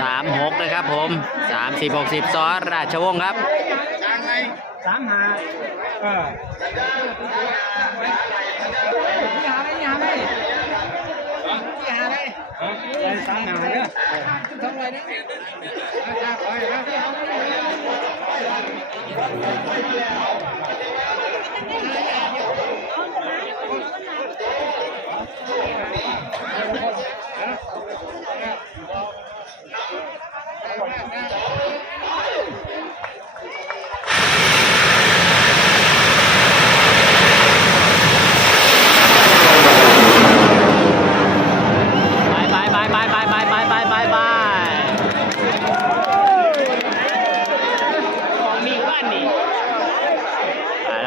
สามหกนะครับผมสามสิบหกสิบซอสราชวงศ์ครับสามหาเออหาไรที่หาไรที่หาไรอะไรสามหาเนี่ยทำไรเนี่ยไป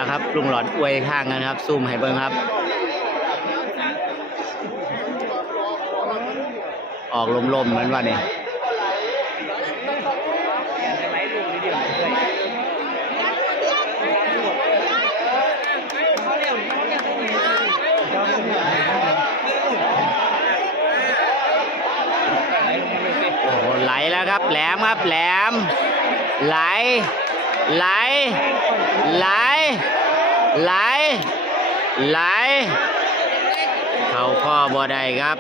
แล้วครับลุงหลอดอวยข้างกันครับซูมให้เบิ้งครับ ออกลมๆเหมือนว่านี่โอ้โหไหลแล้วครับ แหลมครับ แหลม ไหล ไหล ไหล ไหล ไหล เข้าข้อบ่ได้ครับ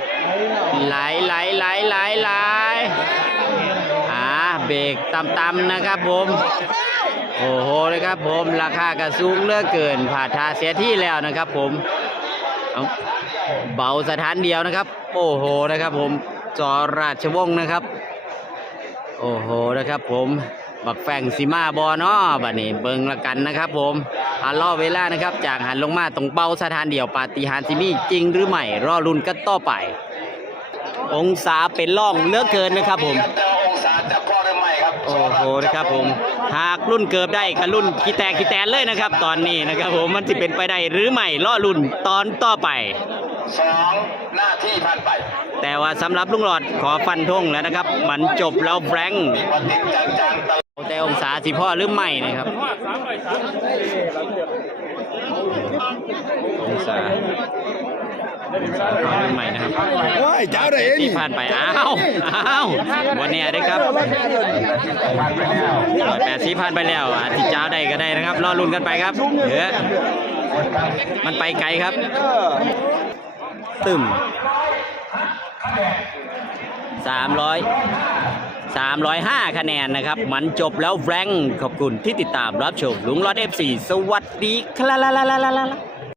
ไหลไหลไหลไหลไหลอ่าเบรกต่ำๆนะครับผม โอ้โหเลยครับผมราคากระสูงเลือกเกิน ผ่าทาเสียที่แล้วนะครับผมเอาเบาสถานเดียวนะครับ โอ้โหนะครับผมจอราชวงศ์นะครับ โอ้โหนะครับผม บักแฟงสีมาบอเนาะบัดนี้เบิงละกันนะครับ ผมอารอเวลานะครับ จากหันลงมาตรงเป้าสถานเดียวปาฏิหาริย์สิมีจริงหรือไม่รอลุ้นกันต่อไป องศาเป็นร่องเหลือกเกินนะครับ ผมองศาจับพ่อได้ไหมครับโอ้โหนะครับผมหากรุ่นเกิบได้ก็รุ่นกีแตกกีแตนเลยนะครับ ตอนนี้นะครับ ผมมันจะเป็นไปได้หรือไม่รอรุ่นตอนต่อไปสองหน้าที่ผ่านไป แต่ว่าสำหรับลุงหลอดขอฟันธงแล้วนะครับ มันจบแล้วแบงค์ ปฏิจจังจังตลอดแต่องศาสิพ่อหรือไม่นะครับองศาองศาพ่อหรือไม่นะครับว้ายเจ้าได้เองที่ผ่านไปอ้าวอ้าววันนี้ได้ครับร้อยแปดสิบผ่านไปแล้วอาทิตย์เจ้าได้ก็ได้นะครับรอลุ้นกันไปครับเออมันไปไกลครับตึมสามร้อย สามร้อยห้าคะแนนนะครับ มันจบแล้วแรงค์ขอบคุณที่ติดตามรับชมลุงรอดเอฟซีสวัสดีครับ